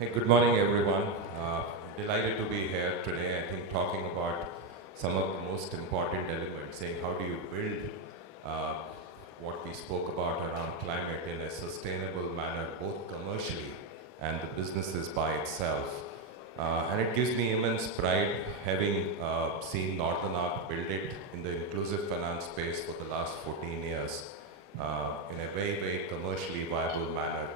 Hey, good morning, everyone. Delighted to be here today. I think talking about some of the most important elements, saying how do you build what we spoke about around climate in a sustainable manner, both commercially and the businesses by itself. And it gives me immense pride having seen Northern Arc build it in the inclusive finance space for the last 14 years in a very, very commercially viable manner,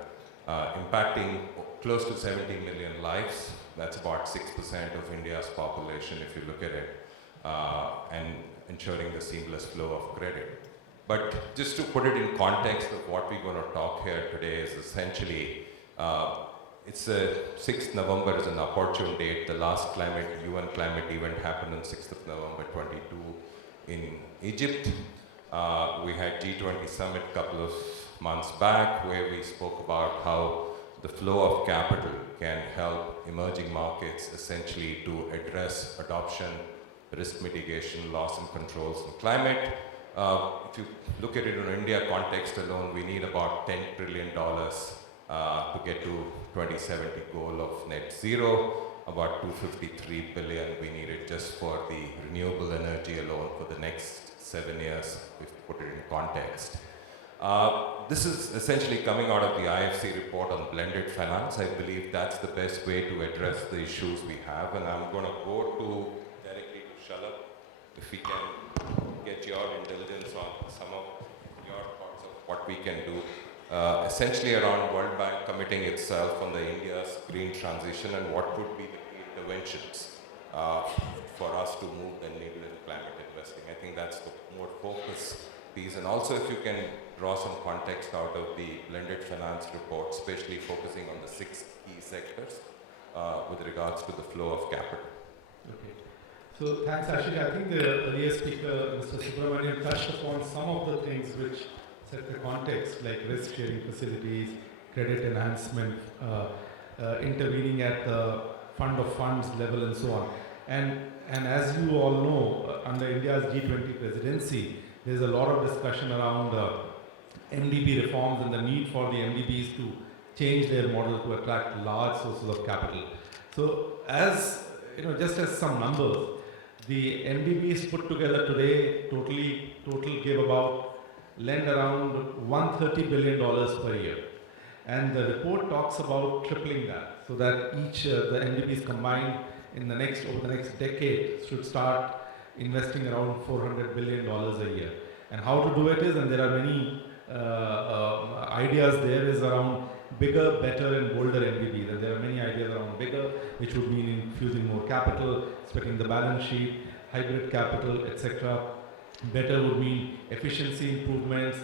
impacting close to 70 million lives. That's about 6% of India's population if you look at it, and ensuring the seamless flow of credit. But just to put it in context of what we're going to talk here today is essentially, it's 6th November is an opportune date. The last UN climate event happened on 6th of November 22 in Egypt. We had G20 summit a couple of months back where we spoke about how the flow of capital can help emerging markets essentially to address adoption, risk mitigation, loss and controls, and climate. If you look at it in India context alone, we need about $10 trillion to get to 2070 goal of net zero, about 253 billion we needed just for the renewable energy alone for the next 7 years, if you put it in context. This is essentially coming out of the IFC report on blended finance. I believe that's the best way to address the issues we have, and I'm going to go directly to Shalabh, if we can get your indulgence on some of your thoughts of what we can do. Essentially around World Bank committing itself on the India's green transition and what could be the key interventions for us to move the needle in climate investing. I think that's the more focus piece. And also if you can draw some context out of the blended finance report, especially focusing on the 6 key sectors with regards to the flow of capital. Okay. So thanks, Ashish. I think the earlier speaker, Mr. Subramanian, touched upon some of the things which set the context, like risk-sharing facilities, credit enhancement, intervening at the fund of funds level and so on. And as you all know, under India's G20 presidency, there's a lot of discussion around MDB reforms and the need for the MDBs to change their model to attract large sources of capital. So as, just as some numbers, the MDBs put together today total lend around $130 billion per year. And the report talks about tripling that, so that the MDBs combined over the next decade should start investing around $400 billion a year. And how to do it is, and there are many ideas there, is around bigger, better and bolder MDBs. And there are many ideas around bigger, which would mean infusing more capital, splitting the balance sheet, hybrid capital, etc. Better would mean efficiency improvements,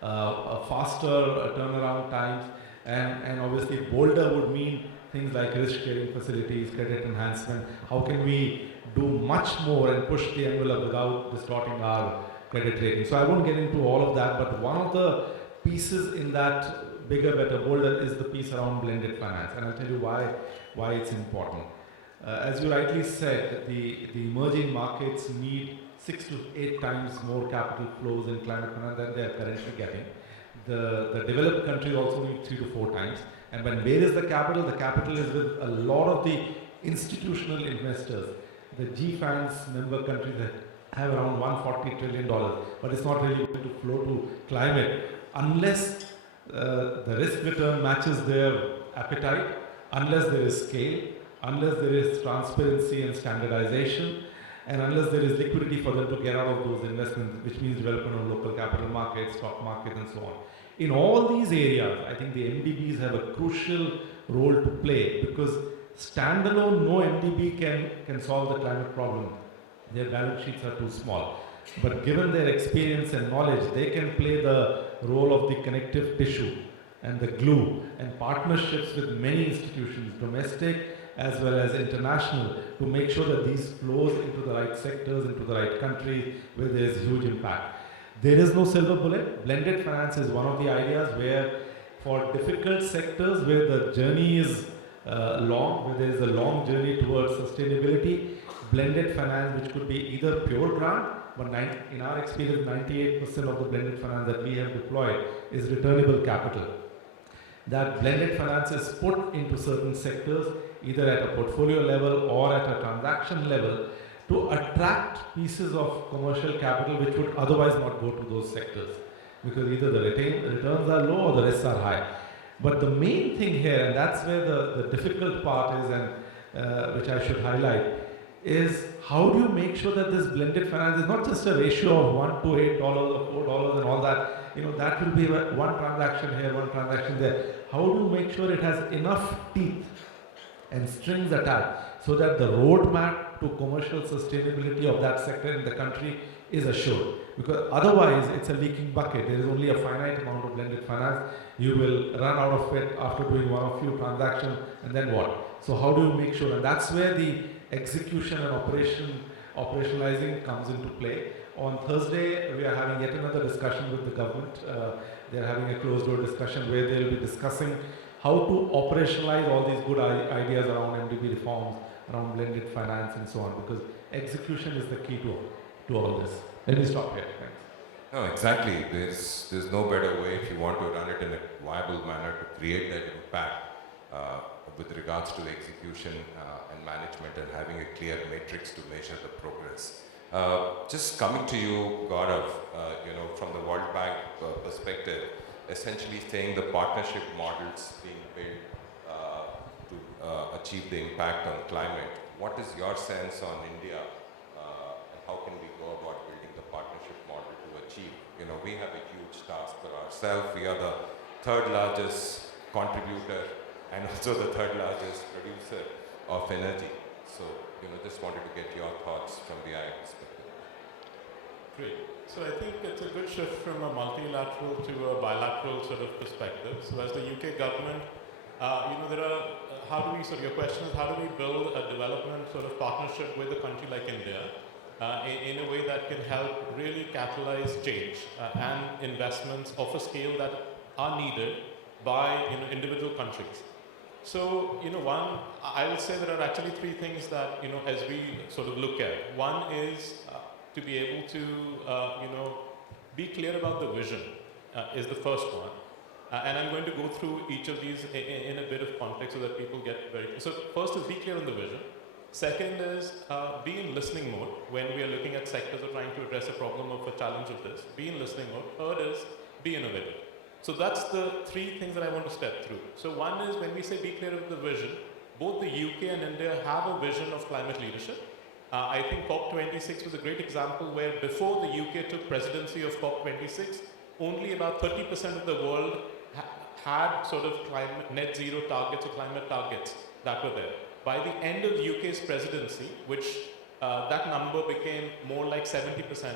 faster turnaround times, and obviously bolder would mean things like risk-sharing facilities, credit enhancement. How can we do much more and push the envelope without distorting our credit rating? So I won't get into all of that, but one of the pieces in that bigger, better, bolder is the piece around blended finance, and I'll tell you why it's important. As you rightly said, the emerging markets need 6 to 8 times more capital flows in climate finance than they are currently getting. The developed countries also need 3 to 4 times. And where is the capital? The capital is with a lot of the institutional investors. The G-Fans member countries that have around $140 trillion, but it's not really going to flow to climate unless the risk return matches their appetite, unless there is scale, unless there is transparency and standardization, and unless there is liquidity for them to get out of those investments, which means development of local capital markets, stock market, and so on. In all these areas, I think the MDBs have a crucial role to play, because standalone, no MDB can solve the climate problem. Their balance sheets are too small. But given their experience and knowledge, they can play the role of the connective tissue and the glue, and partnerships with many institutions, domestic as well as international, to make sure that these flows into the right sectors, into the right countries where there is huge impact. There is no silver bullet. Blended finance is one of the ideas where, for difficult sectors where the journey is long, where there is a long journey towards sustainability, blended finance, which could be either pure grant, but in our experience, 98% of the blended finance that we have deployed is returnable capital. that blended finance is put into certain sectors, either at a portfolio level or at a transaction level, to attract pieces of commercial capital which would otherwise not go to those sectors, because either the returns are low or the risks are high. But the main thing here, and that's where the difficult part is, and which I should highlight, is how do you make sure that this blended finance is not just a ratio of 1 to $8 or $4 and all that. That will be one transaction here, one transaction there. How do you make sure it has enough teeth and strings attached so that the roadmap to commercial sustainability of that sector in the country is assured? Because otherwise it's a leaking bucket. There is only a finite amount of blended finance. You will run out of it after doing one or few transactions, and then what? So how do you make sure? And that's where the execution and operationalizing comes into play. On Thursday, we are having yet another discussion with the government. They are having a closed-door discussion where they will be discussing how to operationalize all these good ideas around MDB reforms, around blended finance and so on, because execution is the key to all this. Let me stop here. Thanks. No, exactly. There's no better way if you want to run it in a viable manner to create that impact with regards to execution and management, and having a clear matrix to measure the progress. Just coming to you, Gaurav, from the World Bank perspective, essentially saying the partnership models being built to achieve the impact on climate. What is your sense on India, and how can we go about building the partnership model to achieve? We have a huge task for ourselves. We are the third largest contributor and also the third largest producer of energy. So, just wanted to get your thoughts from the IIM perspective. Great. So I think it's a good shift from a multilateral to a bilateral sort of perspective. So as the UK government, your question is how do we build a development sort of partnership with a country like India in a way that can help really catalyze change and investments of a scale that are needed by individual countries. So, one, I would say there are actually three things that, as we sort of look at. One is to be able to, be clear about the vision is the first one. And I'm going to go through each of these in a bit of context so that people get very clear. So first is be clear on the vision. Second is be in listening mode when we are looking at sectors or trying to address a problem of a challenge of this. Be in listening mode. Third is be innovative. So that's the three things that I want to step through. So one is when we say be clear of the vision, both the UK and India have a vision of climate leadership. I think COP26 was a great example where before the UK took presidency of COP26, only about 30% of the world had sort of climate net zero targets or climate targets that were there. By the end of the UK's presidency, which that number became more like 70%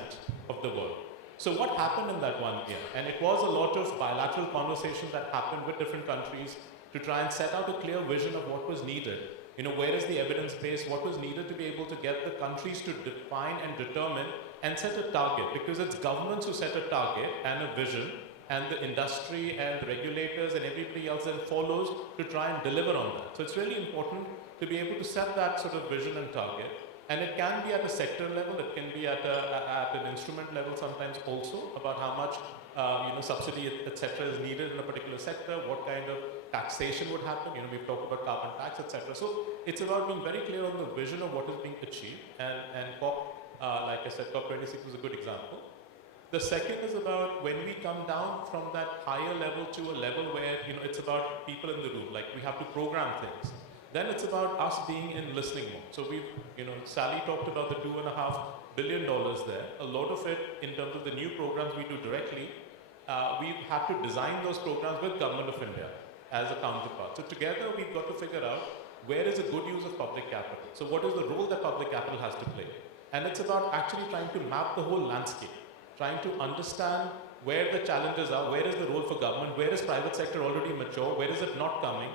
of the world. So what happened in that 1 year? And it was a lot of bilateral conversation that happened with different countries to try and set out a clear vision of what was needed. Where is the evidence base? What was needed to be able to get the countries to define and determine and set a target? Because it's governments who set a target and a vision, and the industry and the regulators and everybody else then follows to try and deliver on that. So it's really important to be able to set that sort of vision and target. And it can be at a sector level, it can be at an instrument level sometimes also, about how much subsidy, etc. is needed in a particular sector, what kind of taxation would happen. We've talked about carbon tax, etc. So it's about being very clear on the vision of what is being achieved. And COP, like I said, COP26 was a good example. The second is about when we come down from that higher level to a level where it's about people in the room, like we have to program things. Then it's about us being in listening mode. So we've, Sally talked about the $2.5 billion there. A lot of it, in terms of the new programs we do directly, we've had to design those programs with Government of India as a counterpart. So together we've got to figure out where is a good use of public capital. So what is the role that public capital has to play? And it's about actually trying to map the whole landscape, trying to understand where the challenges are, where is the role for government, where is private sector already mature, where is it not coming,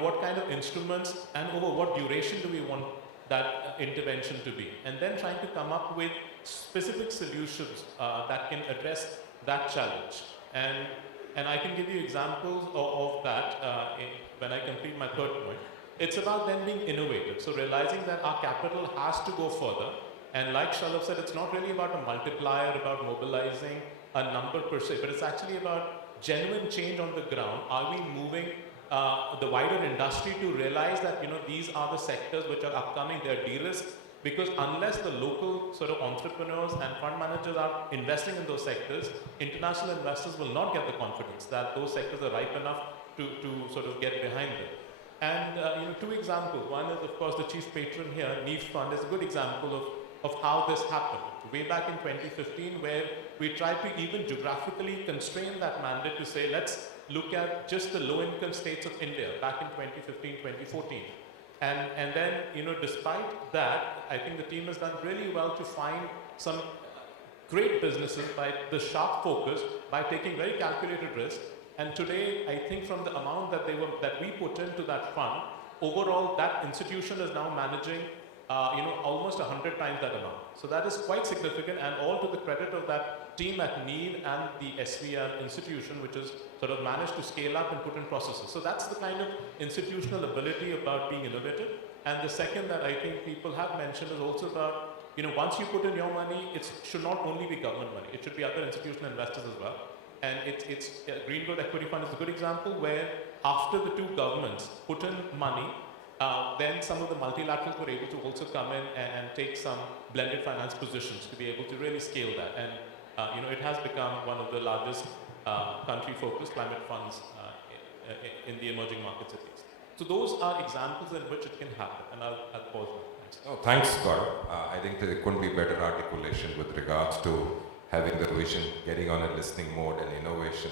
what kind of instruments and over what duration do we want that intervention to be, and then trying to come up with specific solutions that can address that challenge. And I can give you examples of that when I complete my third point. It's about then being innovative. So realizing that our capital has to go further. And like Shalabh said, it's not really about a multiplier, about mobilizing a number per se, but it's actually about genuine change on the ground? Are we moving the wider industry to realize that these are the sectors which are upcoming, they are de-risked? Because unless the local sort of entrepreneurs and fund managers are investing in those sectors, international investors will not get the confidence that those sectors are ripe enough to sort of get behind them. And two examples. One is, of course, the chief patron here, Niche Fund, is a good example of how this happened. Way back in 2015, where we tried to even geographically constrain that mandate to say, let's look at just the low-income states of India back in 2015, 2014. And then, despite that, I think the team has done really well to find some great businesses by the sharp focus, by taking very calculated risk. And today, I think from the amount that we put into that fund, overall, that institution is now managing, almost 100 times that amount. So that is quite significant, and all to the credit of that team at NEED and the SVR institution, which has sort of managed to scale up and put in processes. So that's the kind of institutional ability about being innovative. And the second that I think people have mentioned is also about, once you put in your money, it should not only be government money, it should be other institutional investors as well. And Green Growth Equity Fund is a good example where after the two governments put in money, then some of the multilaterals were able to also come in and take some blended finance positions to be able to really scale that. And it has become one of the largest country-focused climate funds in the emerging markets at least. So those are examples in which it can happen. And I'll pause there. Thanks. Oh, thanks, Gaurav. I think there couldn't be better articulation with regards to having the vision, getting on a listening mode, and innovation.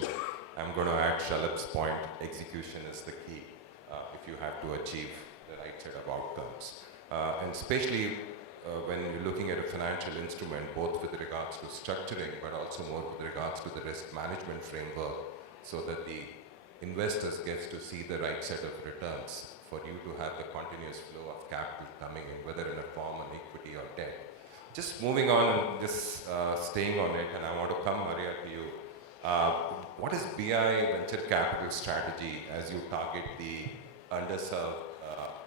I'm going to add Shalabh's point, execution is the key if you have to achieve the right set of outcomes. And especially when you're looking at a financial instrument, both with regards to structuring, but also more with regards to the risk management framework, so that the investors gets to see the right set of returns for you to have the continuous flow of capital coming in, whether in a form of equity or debt. Just moving on and just staying on it, and I want to come, Maria, to you. What is BI venture capital strategy as you target the underserved,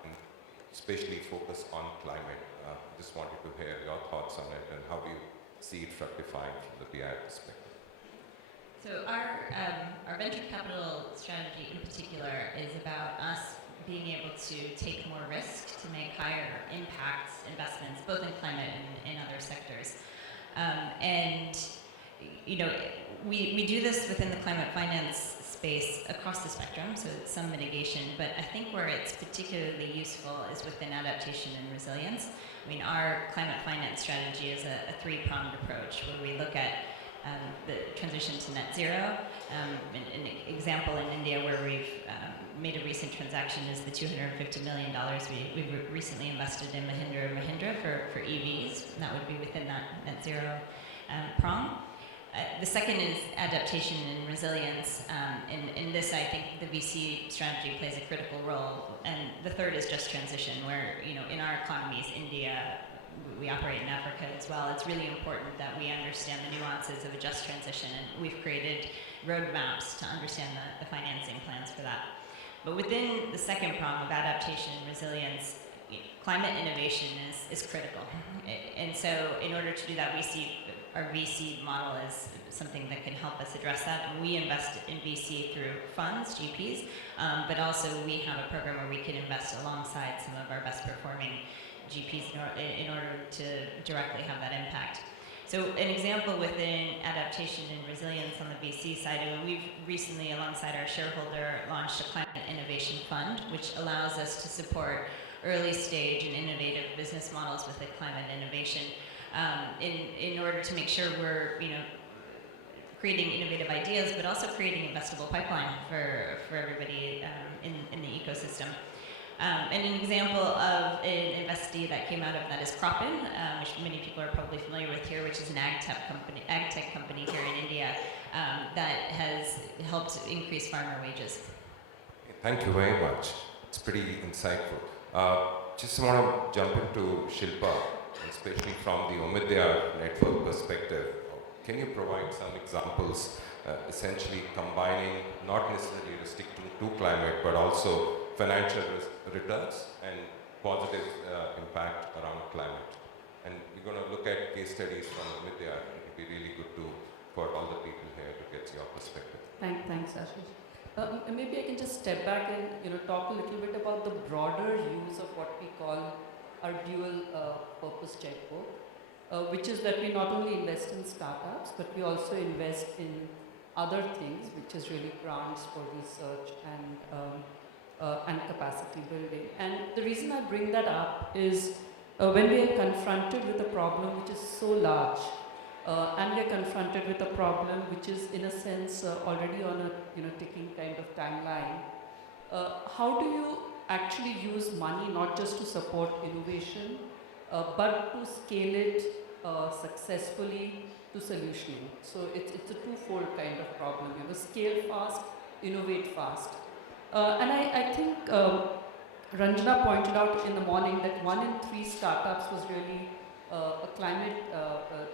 and especially focus on climate? Just wanted to hear your thoughts on it, and how do you see it fructifying from the BI perspective? So our venture capital strategy in particular is about us being able to take more risk to make higher impact investments, both in climate and in other sectors. We do this within the climate finance space across the spectrum, so it's some mitigation, but I think where it's particularly useful is within adaptation and resilience. I mean, our climate finance strategy is a three-pronged approach where we look at the transition to net zero. An example in India where we've made a recent transaction is the $250 million we recently invested in Mahindra for EVs. And that would be within that net zero prong. The second is adaptation and resilience. In this, I think the VC strategy plays a critical role. And the third is just transition, where in our economies, India, we operate in Africa as well. It's really important that we understand the nuances of a just transition, and we've created roadmaps to understand the financing plans for that. But within the second prong of adaptation and resilience, climate innovation is critical. And so in order to do that, we see our VC model as something that can help us address that. And we invest in VC through funds, GPs, but also we have a program where we can invest alongside some of our best performing GPs in order to directly have that impact. So an example within adaptation and resilience on the VC side, we've recently, alongside our shareholder, launched a climate innovation fund, which allows us to support early stage and innovative business models with the climate innovation in order to make sure we're creating innovative ideas, but also creating investable pipeline for everybody in the ecosystem. And an example of an investee that came out of that is Cropin, which many people are probably familiar with here, which is an ag tech company here in India that has helped increase farmer wages. Thank you very much. It's pretty insightful. Just want to jump into Shilpa, especially from the Omidya network perspective. Can you provide some examples, essentially combining, not necessarily restricting to climate, but also financial returns and positive impact around climate? And we're going to look at case studies from Omidya. It would be really good to for all the people here to get your perspective. Thanks, Ashish. Maybe I can just step back and talk a little bit about the broader use of what we call our dual purpose checkbook, which is that we not only invest in startups, but we also invest in other things, which is really grants for research and capacity building. And the reason I bring that up is when we are confronted with a problem which is so large, and we are confronted with a problem which is in a sense already on a ticking kind of timeline, how do you actually use money not just to support innovation, but to scale it successfully to solutioning? So it's a twofold kind of problem. Scale fast, innovate fast. And I think Ranjana pointed out in the morning that 1 in 3 startups was really a climate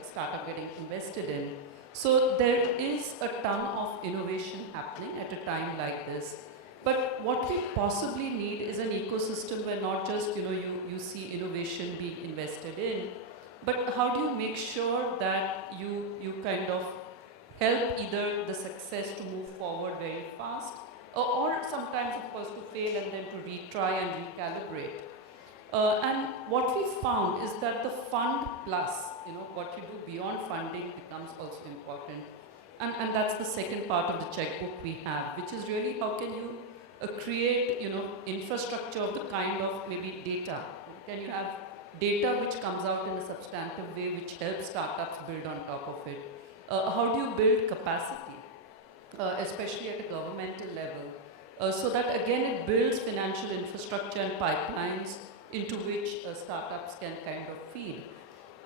startup getting invested in. So there is a ton of innovation happening at a time like this. But what we possibly need is an ecosystem where not just you see innovation being invested in, but how do you make sure that you kind of help either the success to move forward very fast, or sometimes of course to fail and then to retry and recalibrate. And what we found is that the fund plus, what you do beyond funding becomes also important. And that's the second part of the checkbook we have, which is really how can you create, infrastructure of the kind of maybe data. Can you have data which comes out in a substantive way, which helps startups build on top of it? How do you build capacity, especially at a governmental level, so that again it builds financial infrastructure and pipelines into which startups can kind of feed.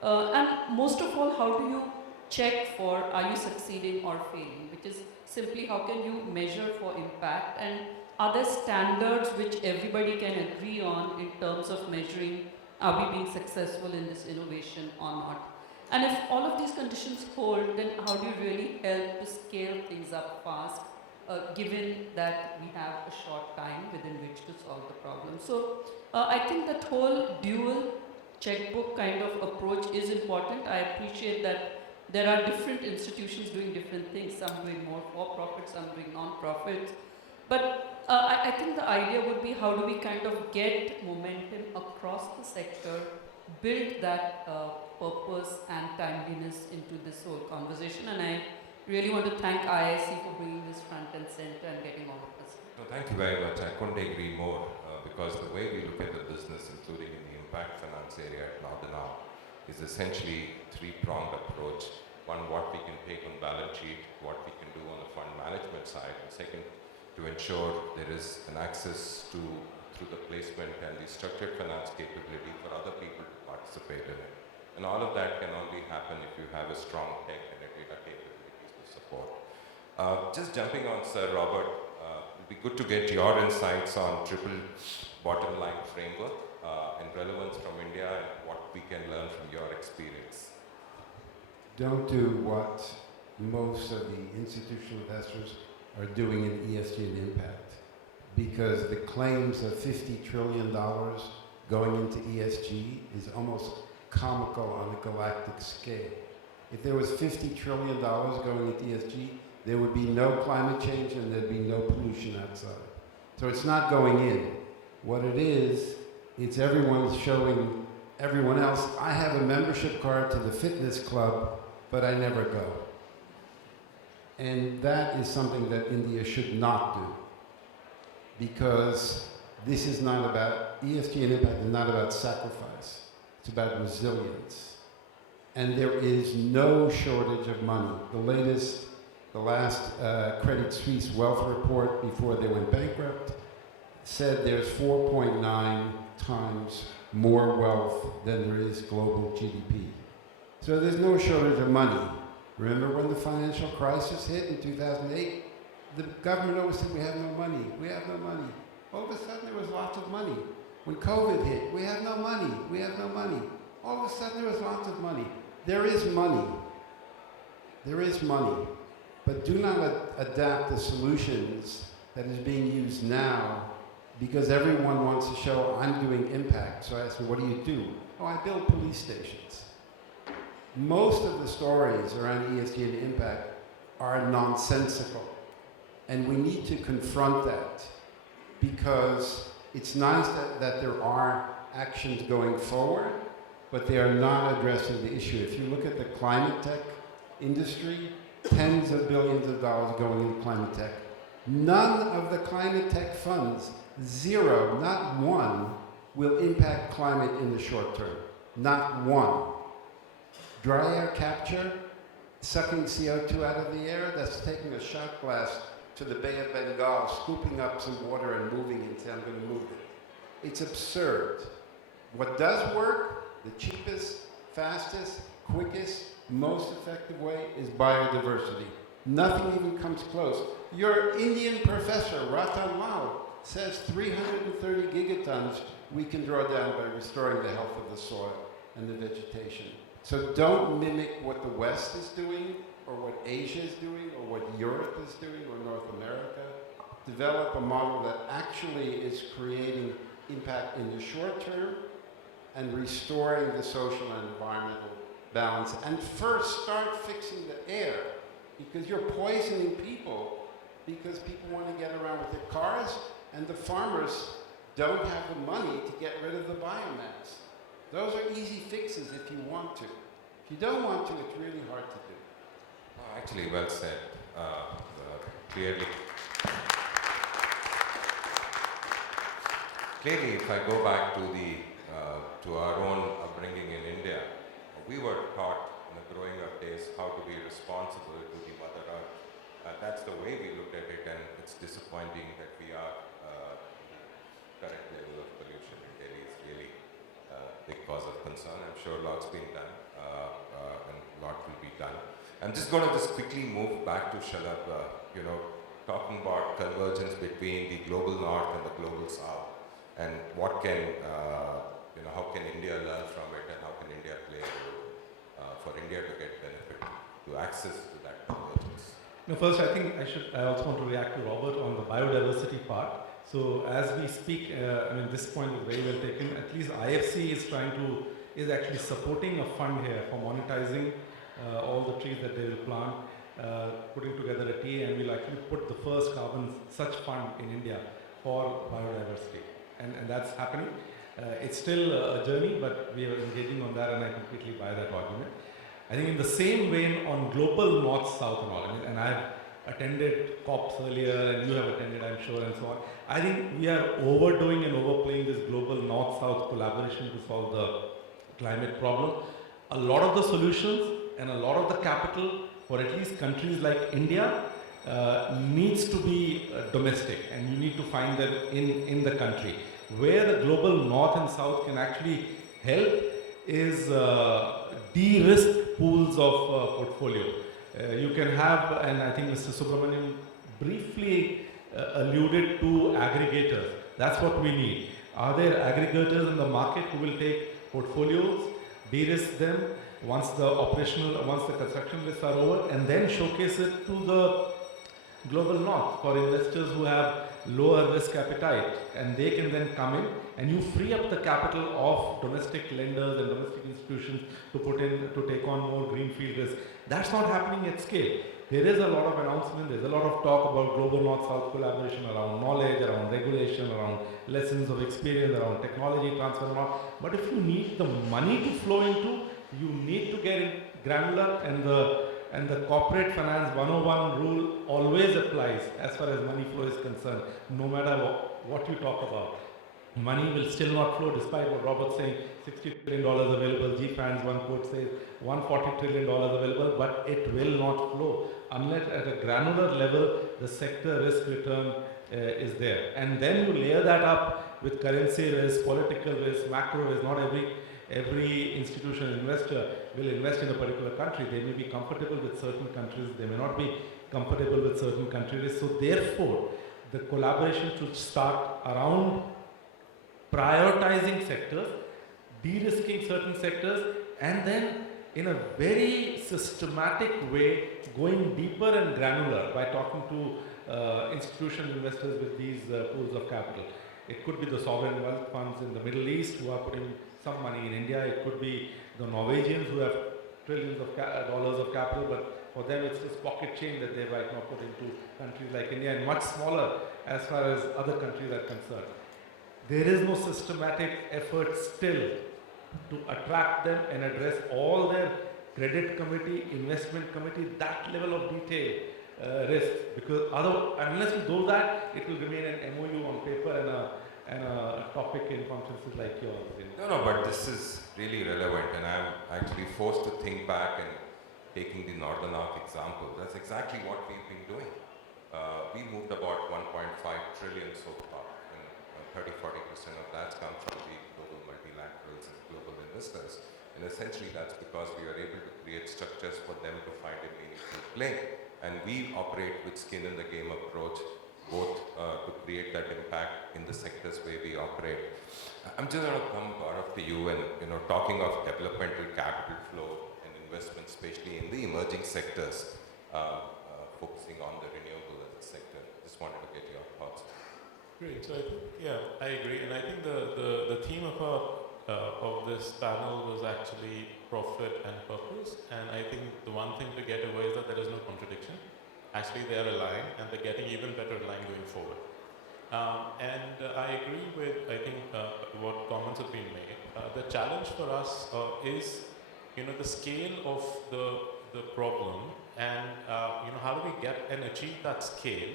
And most of all, how do you check for are you succeeding or failing, which is simply how can you measure for impact, and are there standards which everybody can agree on in terms of measuring are we being successful in this innovation or not. And if all of these conditions hold, then how do you really help to scale things up fast, given that we have a short time within which to solve the problem. So I think that whole dual checkbook kind of approach is important. I appreciate that there are different institutions doing different things, some doing more for-profit, some doing non-profit. But I think the idea would be how do we kind of get momentum across the sector, build that purpose and timeliness into this whole conversation. And I really want to thank IIC for bringing this front and center and getting all of us. No, thank you very much. I couldn't agree more because the way we look at the business, including in the impact finance area at Now, is essentially three-pronged approach. One, what we can take on balance sheet, what we can do on the fund management side, and second, to ensure there is an access to through the placement and the structured finance capability for other people to participate in it. And all of that can only happen if you have a strong tech and a data capabilities to support. Just jumping on Sir Robert, it would be good to get your insights on triple bottom line framework and relevance from India and what we can learn from your experience. Don't do what most of the institutional investors are doing in ESG and impact, because the claims of $50 trillion going into ESG is almost comical on a galactic scale. If there was $50 trillion going into ESG, there would be no climate change and there'd be no pollution outside. So it's not going in. What it is, it's everyone's showing everyone else, I have a membership card to the fitness club, but I never go. And that is something that India should not do, because this is not about, ESG and impact is not about sacrifice, it's about resilience. And there is no shortage of money. The last Credit Suisse wealth report before they went bankrupt said there's 4.9 times more wealth than there is global GDP. So there's no shortage of money. Remember when the financial crisis hit in 2008? The government always said, we have no money, we have no money. All of a sudden there was lots of money. When COVID hit, we have no money, we have no money. All of a sudden there was lots of money. There is money. There is money. But do not adapt the solutions that is being used now, because everyone wants to show I'm doing impact. So I ask them, what do you do? Oh, I build police stations. Most of the stories around ESG and impact are nonsensical. And we need to confront that, because it's nice that there are actions going forward, but they are not addressing the issue. If you look at the climate tech industry, tens of billions of dollars going into climate tech. None of the climate tech funds, zero, not one, will impact climate in the short term. Not one. Dry air capture, sucking CO2 out of the air, that's taking a shot glass to the Bay of Bengal, scooping up some water and moving it and saying, I'm going to move it. It's absurd. What does work, the cheapest, fastest, quickest, most effective way is biodiversity. Nothing even comes close. Your Indian professor, Ratan Lal, says 330 gigatons we can draw down by restoring the health of the soil and the vegetation. So don't mimic what the West is doing, or what Asia is doing, or what Europe is doing, or North America. Develop a model that actually is creating impact in the short term and restoring the social and environmental balance. And first, start fixing the air, because you're poisoning people because people want to get around with their cars, and the farmers don't have the money to get rid of the biomass. Those are easy fixes if you want to. If you don't want to, it's really hard to do. Actually, well said. Clearly, if I go back to our own upbringing in India, we were taught in the growing up days how to be responsible to the Mother Earth. That's the way we looked at it, and it's disappointing that we are current level of pollution in Delhi is really a big cause of concern. I'm sure lots been done, and a lot will be done. I'm just going to quickly move back to Shalabh, talking about convergence between the global north and the global south, and what can, how can India learn from it, and how can India play a role for India to get benefit, to access to that convergence. First, I think I also want to react to Robert on the biodiversity part. So as we speak, this point is very well taken. At least IFC is actually supporting a fund here for monetizing all the trees that they will plant, putting together a TA, and we'll actually put the first carbon such fund in India for biodiversity. And that's happening. It's still a journey, but we are engaging on that, and I completely buy that argument. I think in the same vein on global north-south and all, and I've attended COPs earlier, and you have attended, I'm sure, and so on. I think we are overdoing and overplaying this global north-south collaboration to solve the climate problem. A lot of the solutions and a lot of the capital for at least countries like India needs to be domestic, and you need to find them in the country. Where the global north and south can actually help is de-risk pools of portfolio. You can have, and I think Mr. Subramanian briefly alluded to aggregators. That's what we need. Are there aggregators in the market who will take portfolios, de-risk them once the construction lists are over, and then showcase it to the global north for investors who have lower risk appetite, and they can then come in, and you free up the capital of domestic lenders and domestic institutions to take on more greenfield risk. That's not happening at scale. There is a lot of announcement, there's a lot of talk about global north-south collaboration around knowledge, around regulation, around lessons of experience, around technology transfer and all. But if you need the money to flow into, you need to get it granular, and the corporate finance 101 rule always applies as far as money flow is concerned, no matter what you talk about. Money will still not flow, despite what Robert's saying, $60 trillion available, GFAN's one quote says $140 trillion available, but it will not flow unless at a granular level the sector risk return is there. And then you layer that up with currency risk, political risk, macro risk. Not every institutional investor will invest in a particular country. They may be comfortable with certain countries, they may not be comfortable with certain countries. So therefore, the collaboration should start around prioritizing sectors, de-risking certain sectors, and then in a very systematic way going deeper and granular by talking to institutional investors with these pools of capital. It could be the sovereign wealth funds in the Middle East who are putting some money in India. It could be the Norwegians who have trillions of dollars of capital, but For them, it's this pocket change that they right now put into countries like India and much smaller as far as other countries are concerned. There is no systematic effort still to attract them and address all their credit committee, investment committee, that level of detail risk. Because unless we do that, it will remain an MOU on paper and a topic in conferences like yours. No, but this is really relevant, and I'm actually forced to think back and taking the Northern Arc example. That's exactly what we've been doing. We moved about 1.5 trillion so far, and 30-40% of that's come from the global multilaterals and global investors. And essentially that's because we are able to create structures for them to find a meaningful play. And we operate with skin in the game approach, both to create that impact in the sectors where we operate. I'm just going to come, Gaurav, to you and talking of developmental capital flow and investment, especially in the emerging sectors, focusing on the renewable as a sector. Just wanted to get your thoughts. Great. So I think, yeah, I agree. And I think the theme of this panel was actually profit and purpose. And I think the one thing to get away is that there is no contradiction. Actually, they are aligned, and they're getting even better aligned going forward. And I agree with, I think, what comments have been made. The challenge for us is, the scale of the problem, and how do we get and achieve that scale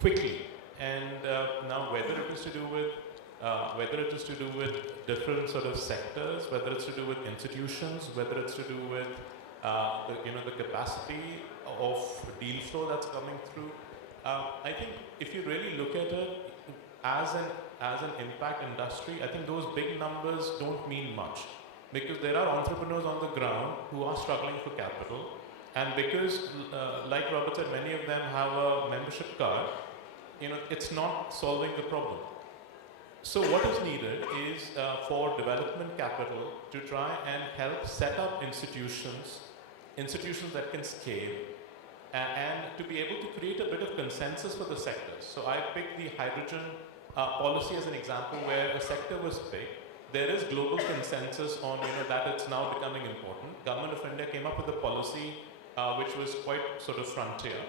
quickly. And now, whether it is to do with different sort of sectors, whether it's to do with institutions, whether it's to do with the capacity of deal flow that's coming through. I think if you really look at it as an impact industry, I think those big numbers don't mean much, because there are entrepreneurs on the ground who are struggling for capital, and because, like Robert said, many of them have a membership card. It's not solving the problem. So what is needed is for development capital to try and help set up institutions that can scale, and to be able to create a bit of consensus for the sectors. So I picked the hydrogen policy as an example where a sector was picked. There is global consensus on that it's now becoming important. Government of India came up with a policy which was quite sort of frontier.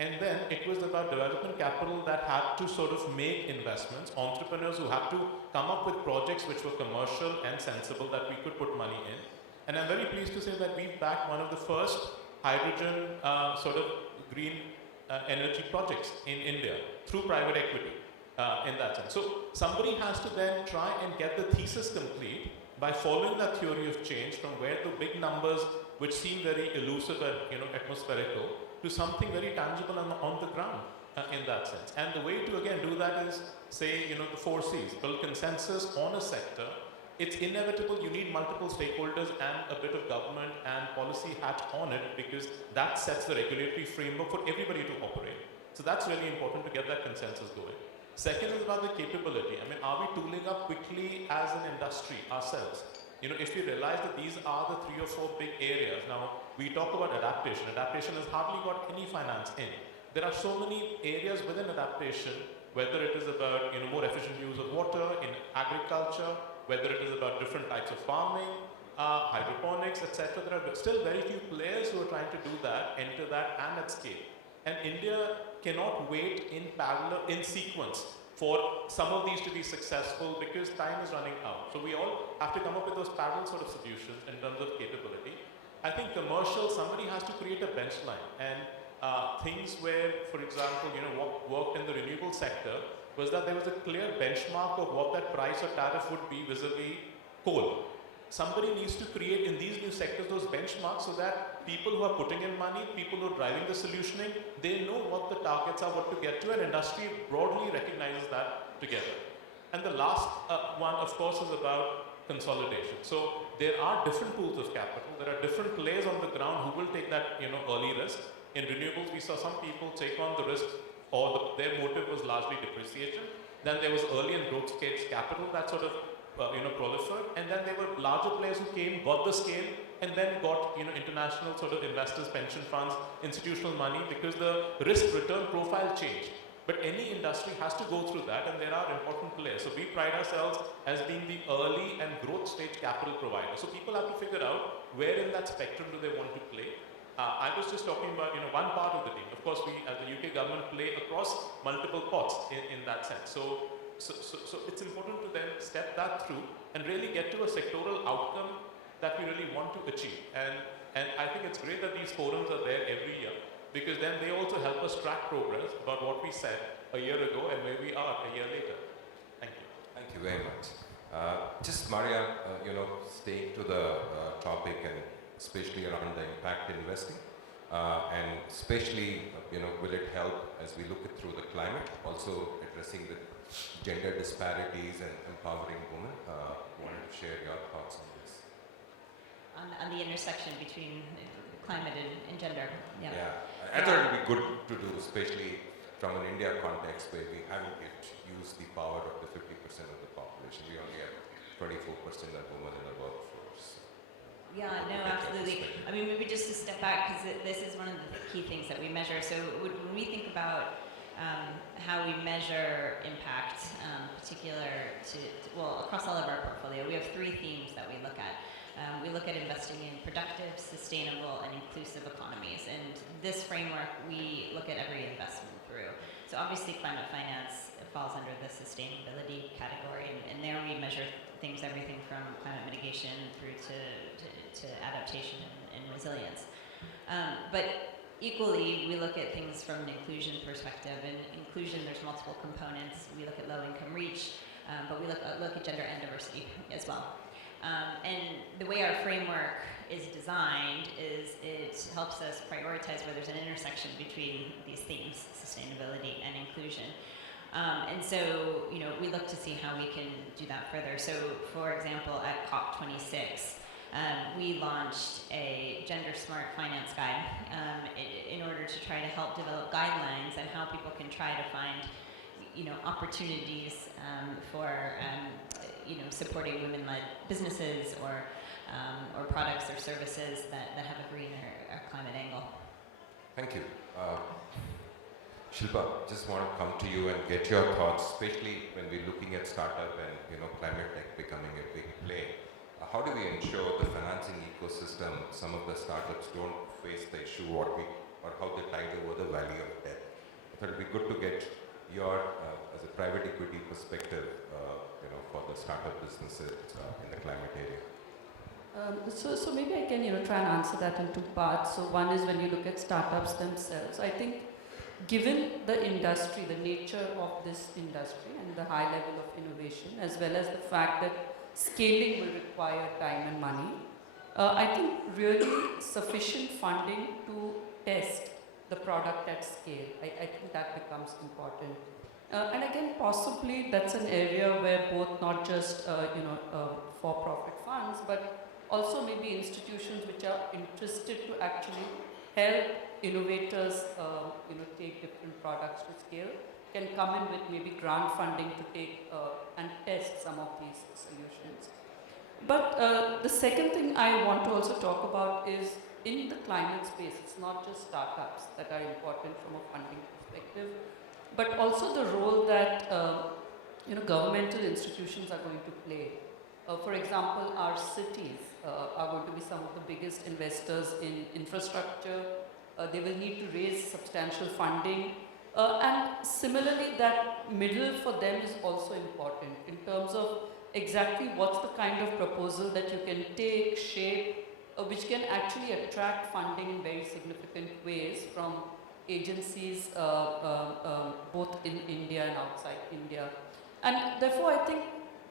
And then it was about development capital that had to sort of make investments, entrepreneurs who had to come up with projects which were commercial and sensible that we could put money in. And I'm very pleased to say that we've backed one of the first hydrogen sort of green energy projects in India through private equity in that sense. So somebody has to then try and get the thesis complete by following that theory of change from where the big numbers, which seem very elusive and atmospherical, to something very tangible on the ground in that sense. And the way to again do that is, say, the 4 C's, build consensus on a sector. It's inevitable you need multiple stakeholders and a bit of government and policy hat on it, because that sets the regulatory framework for everybody to operate. So that's really important to get that consensus going. Second is about the capability. I mean, are we tooling up quickly as an industry ourselves? If you realize that these are the 3 or 4 big areas. Now, we talk about adaptation. Adaptation has hardly got any finance in. There are so many areas within adaptation, whether it is about more efficient use of water in agriculture, whether it is about different types of farming, hydroponics, etc. There are still very few players who are trying to do that, enter that, and at scale. And India cannot wait in parallel, in sequence, for some of these to be successful, because time is running out. So we all have to come up with those parallel sort of solutions in terms of capability. I think commercial, somebody has to create a benchline, and things where, for example, what worked in the renewable sector was that there was a clear benchmark of what that price or tariff would be vis-a-vis coal. Somebody needs to create in these new sectors those benchmarks so that people who are putting in money, people who are driving the solutioning, they know what the targets are, what to get to, and industry broadly recognizes that together. And the last one, of course, is about consolidation. So there are different pools of capital. There are different players on the ground who will take that early risk. In renewables, we saw some people take on the risk, or their motive was largely depreciation. Then there was early and growth stage capital that sort of proliferate, and then there were larger players who came, got the scale, and then got international sort of investors, pension funds, institutional money, because the risk-return profile changed. But any industry has to go through that, and there are important players. So we pride ourselves as being the early and growth stage capital provider. So people have to figure out where in that spectrum do they want to play. I was just talking about one part of the team. Of course, we as the UK government play across multiple pots in that sense. So it's important to then step that through and really get to a sectoral outcome that we really want to achieve. And I think it's great that these forums are there every year, because then they also help us track progress about what we said a year ago and where we are a year later. Thank you. Thank you very much. Just Maria, staying to the topic and especially around the impact investing, and especially, will it help as we look it through the climate, also addressing the gender disparities and empowering women? Wanted to share your thoughts on this. On the intersection between climate and gender. Yeah, I thought it would be good to do, especially from an India context where we haven't yet used the power of the 50% of the population. We only have 24% of women in the workforce. Yeah, no, absolutely. I mean, maybe just to step back, because this is one of the key things that we measure. So when we think about how we measure impact, across all of our portfolio, we have 3 themes that we look at. We look at investing in productive, sustainable, and inclusive economies. And this framework, we look at every investment through. So obviously climate finance falls under the sustainability category, and there we measure things, everything from climate mitigation through to adaptation and resilience. But equally, we look at things from an inclusion perspective. And inclusion, there's multiple components. We look at low-income reach, but we look at gender and diversity as well. And the way our framework is designed is it helps us prioritize where there's an intersection between these themes, sustainability and inclusion. And so, we look to see how we can do that further. So, for example, at COP26, we launched a gender-smart finance guide in order to try to help develop guidelines on how people can try to find, opportunities for, supporting women-led businesses or products or services that have a green or climate angle. Thank you. Shilpa, just want to come to you and get your thoughts, especially when we're looking at startup and climate tech becoming a big play. How do we ensure the financing ecosystem, some of the startups don't face the issue or how they tide over the valley of death? I thought it'd be good to get your, as a private equity perspective, for the startup businesses in the climate area. So maybe I can try and answer that in 2 parts. So one is when you look at startups themselves. I think given the industry, the nature of this industry and the high level of innovation, as well as the fact that scaling will require time and money, I think really sufficient funding to test the product at scale. I think that becomes important. And again, possibly that's an area where both not just for-profit funds, but also maybe institutions which are interested to actually help innovators, take different products to scale, can come in with maybe grant funding to take and test some of these solutions. But the second thing I want to also talk about is in the climate space, it's not just startups that are important from a funding perspective, but also the role that governmental institutions are going to play. For example, our cities are going to be some of the biggest investors in infrastructure. They will need to raise substantial funding. And similarly, that middle for them is also important in terms of exactly what's the kind of proposal that you can take, shape, which can actually attract funding in very significant ways from agencies both in India and outside India. And therefore, I think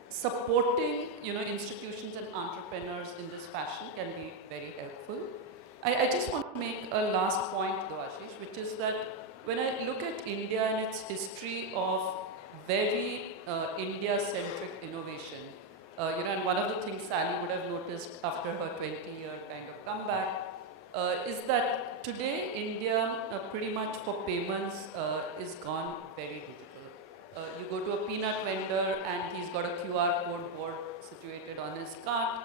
supporting institutions and entrepreneurs in this fashion can be very helpful. I just want to make a last point though, Ashish, which is that when I look at India and its history of very India-centric innovation, and one of the things Sally would have noticed after her 20-year kind of comeback is that today India pretty much for payments is gone very digital. You go to a peanut vendor and he's got a QR code board situated on his cart.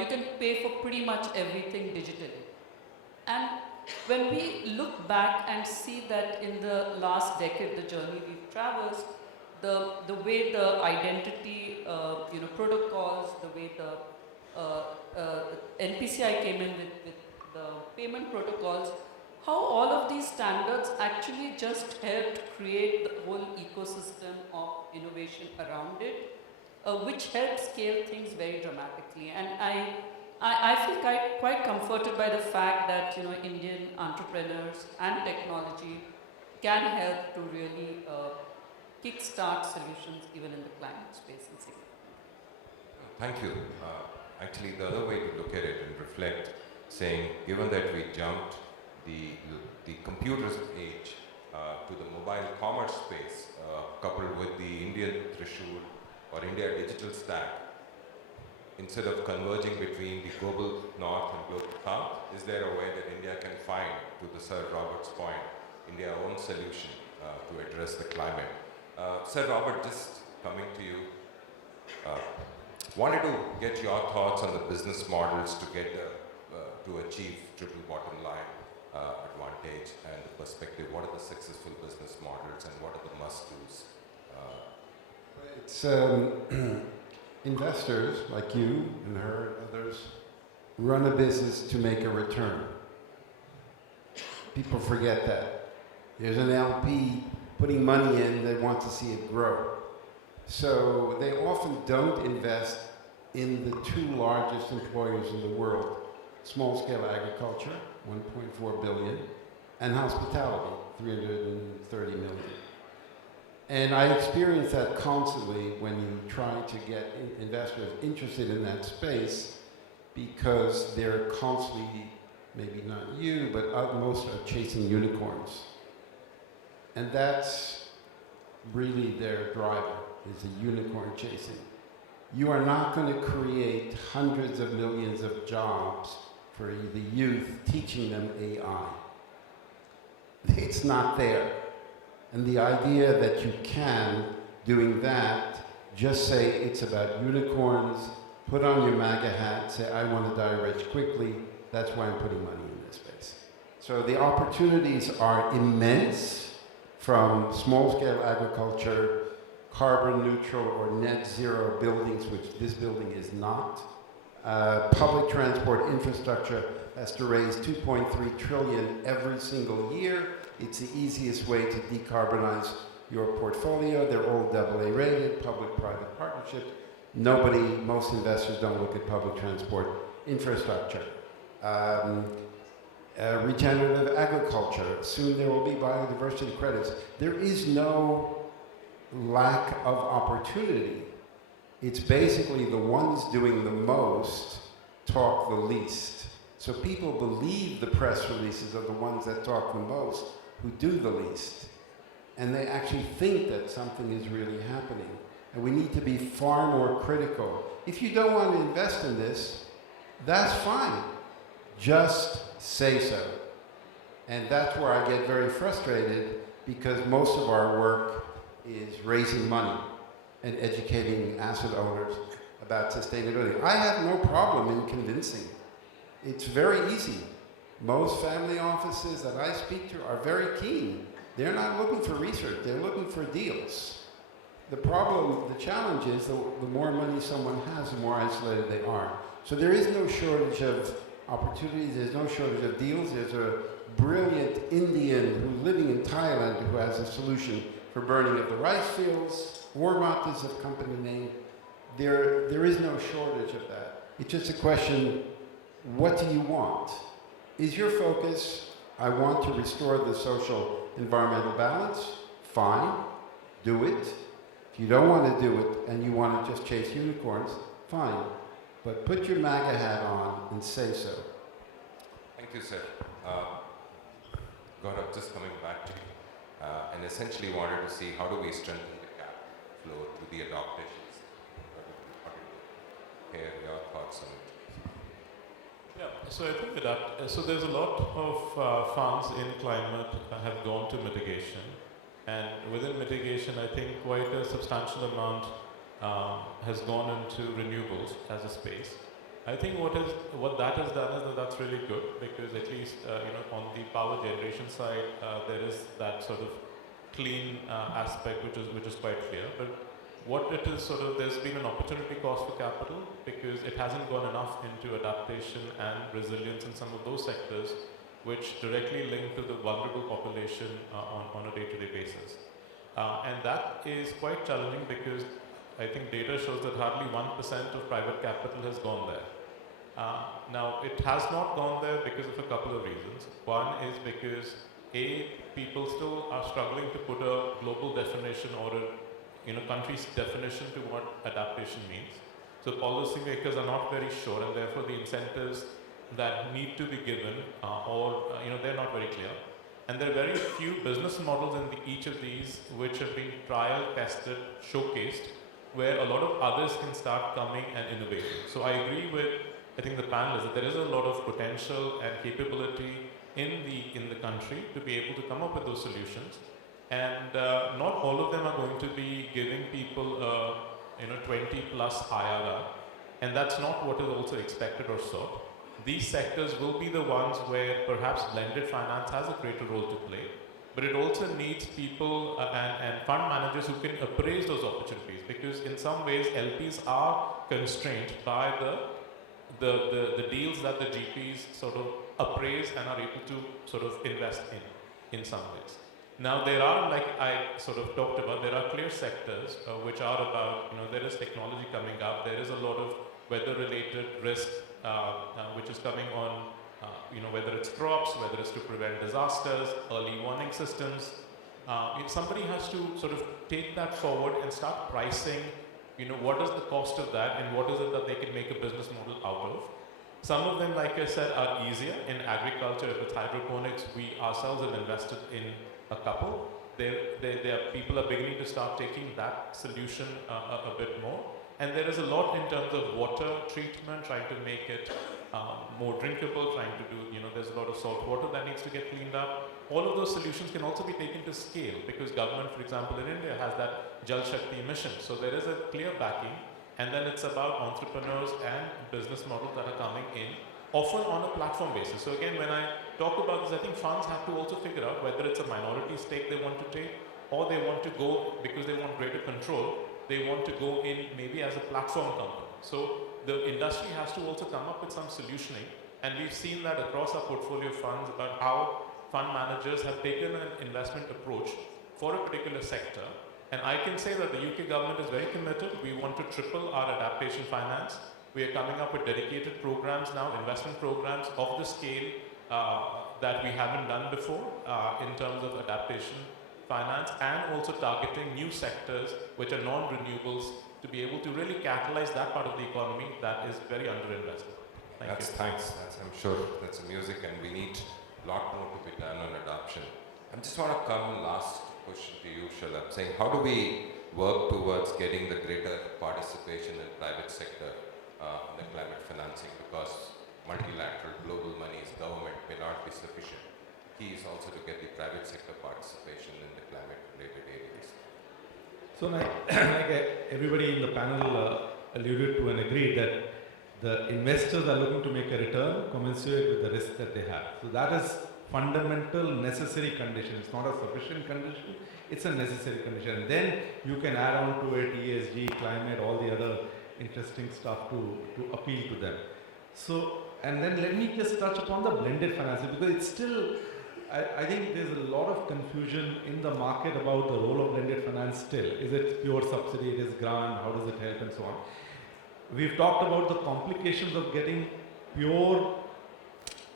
You can pay for pretty much everything digitally. And when we look back and see that in the last decade, the journey we've traversed, the way the identity, protocols, the way the NPCI came in with the payment protocols, how all of these standards actually just helped create the whole ecosystem of innovation around it, which helped scale things very dramatically. And I feel quite comforted by the fact that Indian entrepreneurs and technology can help to really kickstart solutions even in the climate space and sector. Thank you. Actually, the other way to look at it and reflect, saying, given that we jumped the computer's age to the mobile commerce space, coupled with the Indian Trishul or India digital stack, instead of converging between the global north and global south, is there a way that India can find, to the Sir Robert's point, India's own solution to address the climate? Sir Robert, just coming to you, wanted to get your thoughts on the business models to get to achieve triple bottom line advantage and the perspective. What are the successful business models and what are the must-dos? It's investors like you and her and others run a business to make a return. People forget that. There's an LP putting money in, they want to see it grow. So they often don't invest in the two largest employers in the world, small-scale agriculture, 1.4 billion, and hospitality, 330 million. And I experience that constantly when you try to get investors interested in that space, because they're constantly, maybe not you, but most are chasing unicorns. And that's really their driver, is the unicorn chasing. You are not going to create hundreds of millions of jobs for the youth teaching them AI. It's not there. And the idea that you can, doing that, just say it's about unicorns, put on your MAGA hat, say I want to die rich quickly, that's why I'm putting money in this space. So the opportunities are immense, from small-scale agriculture, carbon neutral or net zero buildings, which this building is not. Public transport infrastructure has to raise 2.3 trillion every single year. It's the easiest way to decarbonize your portfolio. They're all AA rated, public-private partnership. Most investors don't look at public transport infrastructure. Regenerative agriculture. Soon there will be biodiversity credits. There is no lack of opportunity. It's basically the ones doing the most talk the least. So people believe the press releases of the ones that talk the most who do the least. And they actually think that something is really happening. And we need to be far more critical. If you don't want to invest in this, that's fine. Just say so. And that's where I get very frustrated, because most of our work is raising money and educating asset owners about sustainability. I have no problem in convincing. It's very easy. Most family offices that I speak to are very keen. They're not looking for research, they're looking for deals. The challenge is the more money someone has, the more isolated they are. So there is no shortage of opportunities, there's no shortage of deals. There's a brilliant Indian who's living in Thailand who has a solution for burning of the rice fields. Warmont is a company name. There is no shortage of that. It's just a question, what do you want? Is your focus, I want to restore the social environmental balance? Fine, do it. If you don't want to do it and you want to just chase unicorns, fine. But put your MAGA hat on and say so. Thank you, sir. Gaurav, just coming back to you, and essentially wanted to see how do we strengthen the cap flow through the adaptations. Hear your thoughts on it. Yeah, so I think so there's a lot of funds in climate have gone to mitigation, and within mitigation, I think quite a substantial amount has gone into renewables as a space. I think what that has done is that's really good, because at least on the power generation side there is that sort of clean aspect which is quite clear. But what it is there's been an opportunity cost for capital, because at it hasn't gone enough into adaptation and resilience in some of those sectors which directly link to the vulnerable population on a day-to-day basis. And that is quite challenging because I think data shows that hardly 1% of private capital has gone there. Now, it has not gone there because of a couple of reasons. One is because people still are struggling to put a global definition or a country's definition to what adaptation means. So policymakers are not very sure, and therefore the incentives that need to be given they're not very clear. And there are very few business models in each of these which have been trial tested, showcased, where a lot of others can start coming and innovating. So I agree with, I think, the panelists that there is a lot of potential and capability in the country to be able to come up with those solutions. And not all of them are going to be giving people 20 plus IRR, and that's not what is also expected or sought. These sectors will be the ones where perhaps blended finance has a greater role to play, but it also needs people and fund managers who can appraise those opportunities, because in some ways LPs are constrained by the deals that the GPs sort of appraise and are able to sort of invest in some ways. Now there are, like I sort of talked about, there are clear sectors which are about, there is technology coming up, there is a lot of weather-related risk which is coming on, whether it's crops, whether it's to prevent disasters, early warning systems. If somebody has to sort of take that forward and start pricing, what is the cost of that and what is it that they can make a business model out of. Some of them, like I said, are easier. In agriculture, if it's hydroponics, we ourselves have invested in a couple. People are beginning to start taking that solution a bit more. And there is a lot in terms of water treatment, trying to make it more drinkable, trying to do, there's a lot of salt water that needs to get cleaned up. All of those solutions can also be taken to scale because government, for example, in India has that Jal Shakti mission. So there is a clear backing, and then it's about entrepreneurs and business models that are coming in, often on a platform basis. So again, when I talk about this, I think funds have to also figure out whether it's a minority stake they want to take, or they want to go because they want greater control. They want to go in maybe as a platform company. So the industry has to also come up with some solutioning, and we've seen that across our portfolio funds about how fund managers have taken an investment approach for a particular sector. And I can say that the UK government is very committed. We want to triple our adaptation finance. We are coming up with dedicated programs now, investment programs of the scale that we haven't done before in terms of adaptation finance, and also targeting new sectors which are non-renewables to be able to really catalyze that part of the economy that is very underinvested. Thanks. I'm sure that's music, and we need a lot more to be done on adoption. I just want to come last question to you, Shalabh, saying how do we work towards getting the greater participation in private sector in the climate financing, because multilateral global monies, government may not be sufficient. Key is also to get the private sector participation in the climate-related areas. So like everybody in the panel alluded to and agreed that the investors are looking to make a return commensurate with the risk that they have. So that is fundamental necessary condition. It's not a sufficient condition, it's a necessary condition. And then you can add on to it ESG, climate, all the other interesting stuff to appeal to them. So, and then let me just touch upon the blended financing, because it's still, I think there's a lot of confusion in the market about the role of blended finance still. Is it pure subsidy, it is grant, how does it help, and so on. We've talked about the complications of getting pure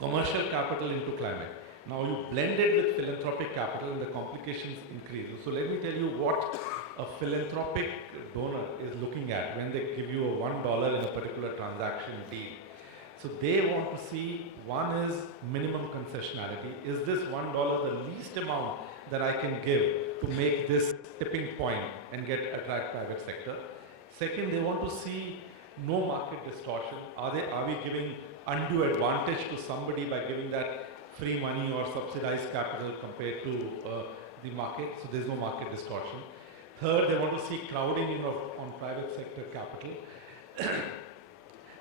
commercial capital into climate. Now you blend it with philanthropic capital and the complications increase. So let me tell you what a philanthropic donor is looking at when they give you a $1 in a particular transaction deal. So they want to see, one is minimum concessionality. Is this $1 the least amount that I can give to make this tipping point and attract private sector? Second, they want to see no market distortion. Are we giving undue advantage to somebody by giving that free money or subsidized capital compared to the market? So there's no market distortion. Third, they want to see crowding in on private sector capital.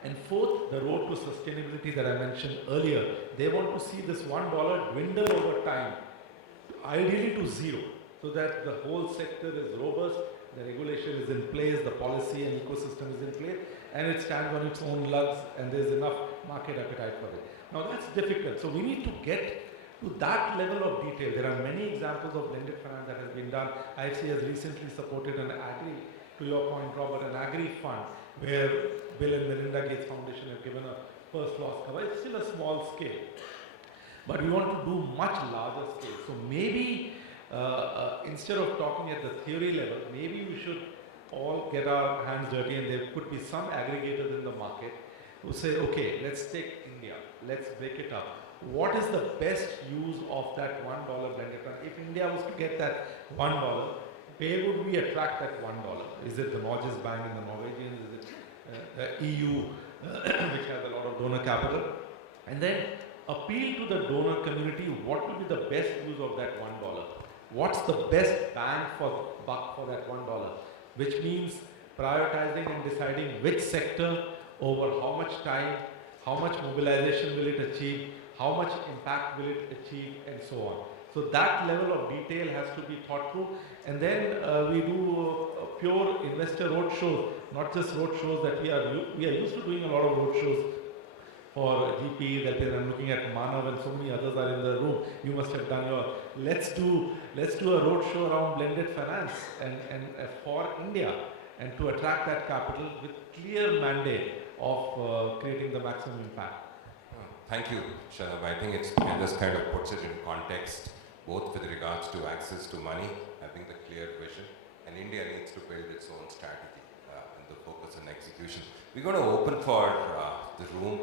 And fourth, the road to sustainability that I mentioned earlier. They want to see this $1 dwindle over time, ideally to zero, so that the whole sector is robust, the regulation is in place, the policy and ecosystem is in place, and it stands on its own legs and there's enough market appetite for it. Now that's difficult. So we need to get to that level of detail. There are many examples of blended finance that has been done. IFC has recently supported an agri, to your point, Robert, an agri fund where Bill and Melinda Gates Foundation have given a first loss cover. It's still a small scale, but we want to do much larger scale. So maybe instead of talking at the theory level, maybe we should all get our hands dirty, and there could be some aggregators in the market who say, okay, let's take India, let's break it up. What is the best use of that $1 blended fund? If India was to get that $1, where would we attract that $1? Is it the Norges Bank and the Norwegians? Is it the EU, which has a lot of donor capital? And then appeal to the donor community, what will be the best use of that $1? What's the best bang for buck for that $1? Which means prioritizing and deciding which sector over how much time, how much mobilization will it achieve, how much impact will it achieve, and so on. So that level of detail has to be thought through. And then we do pure investor road shows, not just road shows that we are used to doing a lot of road shows for GPs. I'm looking at Manav and so many others are in the room. You must have done your, let's do a road show around blended finance and for India, and to attract that capital with clear mandate of creating the maximum impact. Thank you, Shalabh. I think it just kind of puts it in context, both with regards to access to money, having the clear vision, and India needs to build its own strategy and the focus on execution. We're going to open for the room.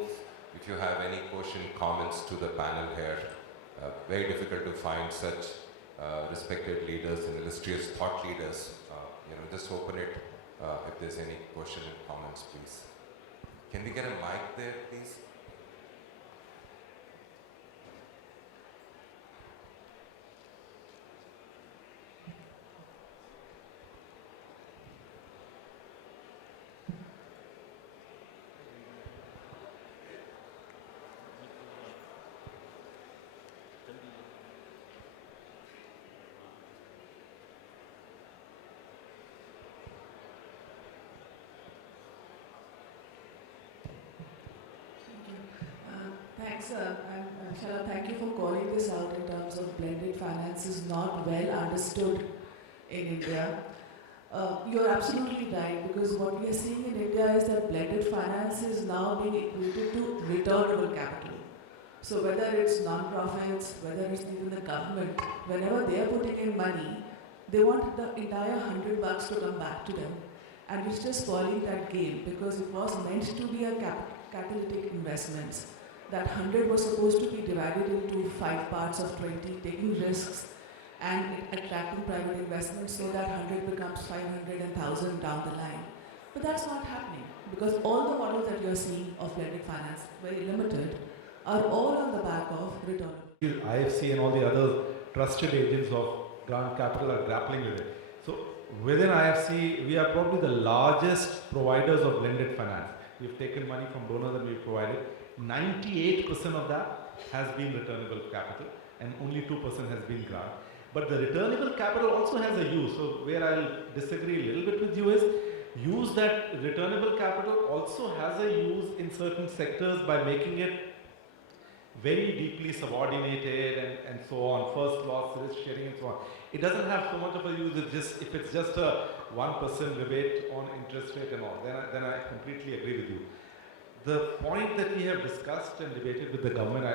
If you have any question, comments to the panel here, very difficult to find such respected leaders and illustrious thought leaders. Just open it if there's any question and comments, please. Can we get a mic there, please? Thanks, Shalabh, thank you for calling this out in terms of blended finance is not well understood in India. You're absolutely right, because what we are seeing in India is that blended finance is now being equated to returnable capital. So whether it's non-profits, whether it's even the government, whenever they are putting in money, they want the entire $100 to come back to them. And it's just spoiling that game, because it was meant to be a catalytic investments. That 100 was supposed to be divided into 5 parts of 20, taking risks and attracting private investment so that 100 becomes 500 and 1,000 down the line. But that's not happening, because all the models that you're seeing of blended finance, very limited, are all on the back of return. IFC and all the other trusted agents of grant capital are grappling with it. So within IFC, we are probably the largest providers of blended finance. We've taken money from donors and we've provided. 98% of that has been returnable capital and only 2% has been grant. But the returnable capital also has a use. So where I'll disagree a little bit with you is, use that returnable capital also has a use in certain sectors by making it very deeply subordinated and so on, first loss, risk sharing and so on. It doesn't have so much of a use. It's just, if it's just a 1% rebate on interest rate and all, then I completely agree with you. The point that we have discussed and debated with the government,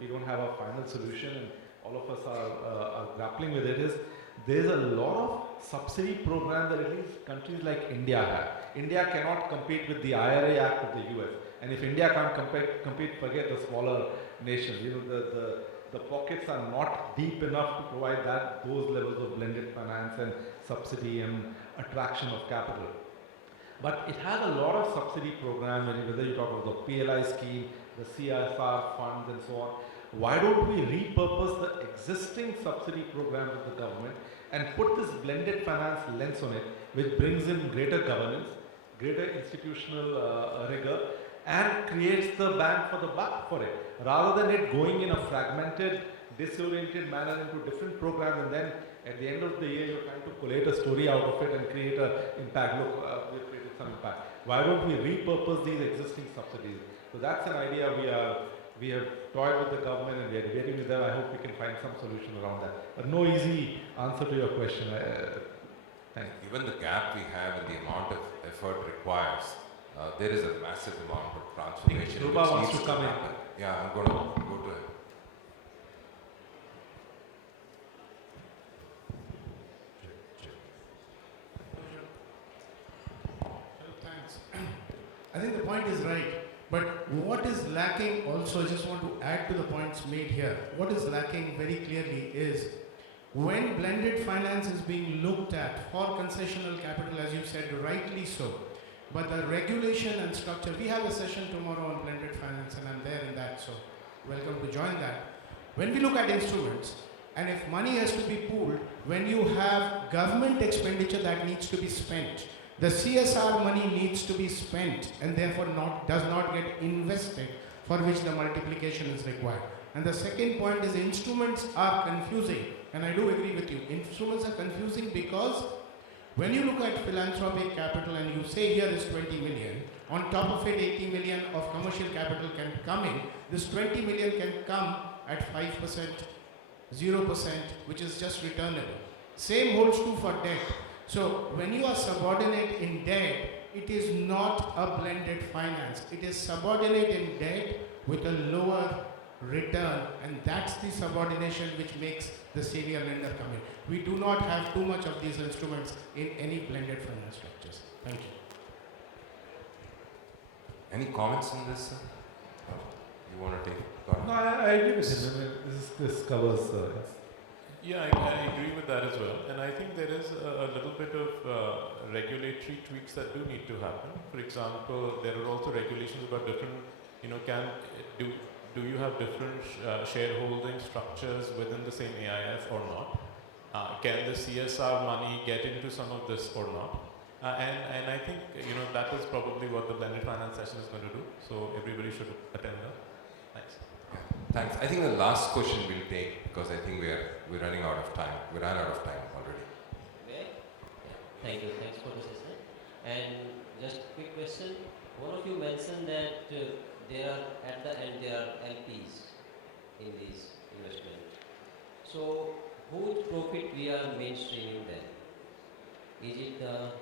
we don't have a final solution, and all of us are grappling with it, is there's a lot of subsidy programs that at least countries like India have. India cannot compete with the IRA Act of the US. And if India can't compete, forget the smaller nations. The pockets are not deep enough to provide those levels of blended finance and subsidy and attraction of capital. But it has a lot of subsidy programs, whether you talk about the PLI scheme, the CSR funds and so on. Why don't we repurpose the existing subsidy programs of the government and put this blended finance lens on it, which brings in greater governance, greater institutional rigor, and creates the bang for the buck for it, rather than it going in a fragmented, disoriented manner into different programs, and then at the end of the year you're trying to collate a story out of it and create an impact. Look, we've created some impact. why don't we repurpose these existing subsidies? So that's an idea we have toyed with the government and we are debating with them. I hope we can find some solution around that. But no easy answer to your question. Thank you. Given the gap we have and the amount of effort requires, there is a massive amount of transformation Ruba which wants needs to come in. happen. Yeah, I'm going to go to him. Thanks. I think the point is right. But what is lacking also, I just want to add to the points made here. What is lacking very clearly is when blended finance is being looked at for concessional capital, as you said, rightly so. But the regulation and structure, we have a session tomorrow on blended finance and I'm there in that, so welcome to join that. When we look at instruments, and if money has to be pooled, when you have government expenditure that needs to be spent, the CSR money needs to be spent and therefore does not get invested, for which the multiplication is required. And the second point is instruments are confusing, and I do agree with you. Instruments are confusing because when you look at philanthropic capital and you say here is 20 million, on top of it 80 million of commercial capital can come in, this 20 million can come at 5%, 0%, which is just returnable. Same holds true for debt. So when you are subordinate in debt, it is not a blended finance. It is subordinate in debt with a lower return, and that's the subordination which makes the senior lender come in. We do not have too much of these instruments in any blended finance structures. Thank you. Any comments on this, sir? You want to take it? No, I agree with him. I mean, this covers. Yeah, I agree with that as well. And I think there is a little bit of regulatory tweaks that do need to happen. For example, there are also regulations about different, do you have different shareholding structures within the same AIF or not? Can the CSR money get into some of this or not? And I think, that is probably what the blended finance session is going to do. So everybody should attend that. Thanks. Thanks. I think the last question we'll take, because I think we're running out of time. We ran out of time already. Okay. Yeah. Thank you. Thanks for the session. And just a quick question. One of you mentioned that there are at the end there are LPs in these investments. So whose profit we are mainstreaming then? Is it the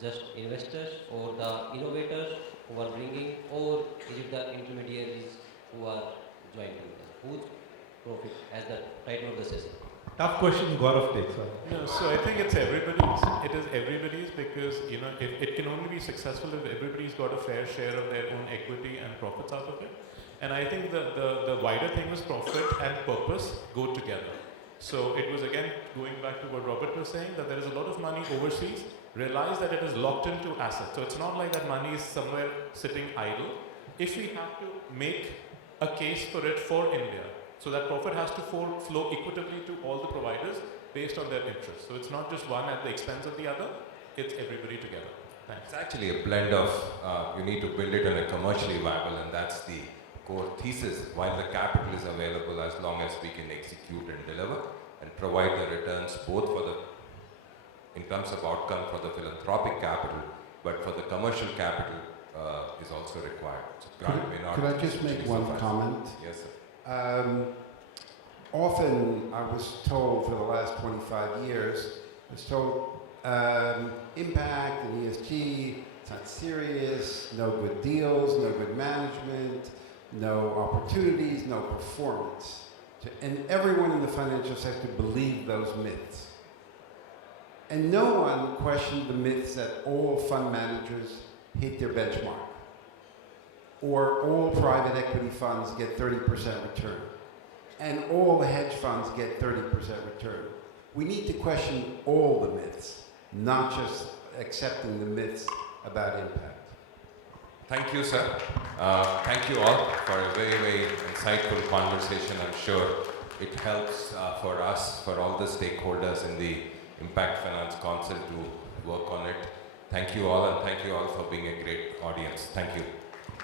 just investors or the innovators who are bringing, or is it the intermediaries who are joining with us? Whose profit as the title of the session? Tough question Gaurav takes. No, so I think it's everybody's. It is everybody's because, if it can only be successful if everybody's got a fair share of their own equity and profits out of it. And I think the wider thing was profit and purpose go together. So it was again going back to what Robert was saying, that there is a lot of money overseas. Realize that it is locked into assets. So it's not like that money is somewhere sitting idle. If we have to make a case for it for India, so that profit has to flow equitably to all the providers based on their interests. So it's not just one at the expense of the other, it's everybody together. Thanks. It's actually a blend of, you need to build it in a commercially viable, and that's the core thesis, while the capital is available as long as we can execute and deliver and provide the returns both for the, in terms of outcome for the philanthropic capital, but for the commercial capital is also required. So could I just make one comment? Yes, sir. Often I was told for the last 25 years, I was told impact and ESG, it's not serious, no good deals, no good management, no opportunities, no performance. And everyone in the financial sector believed those myths. And no one questioned the myths that all fund managers hit their benchmark, or all private equity funds get 30% return, and all the hedge funds get 30% return. We need to question all the myths, not just accepting the myths about impact. Thank you, sir. Thank you all for a very, very insightful conversation. I'm sure it helps for us, for all the stakeholders in the Impact Finance Council to work on it. Thank you all, and thank you all for being a great audience. Thank you.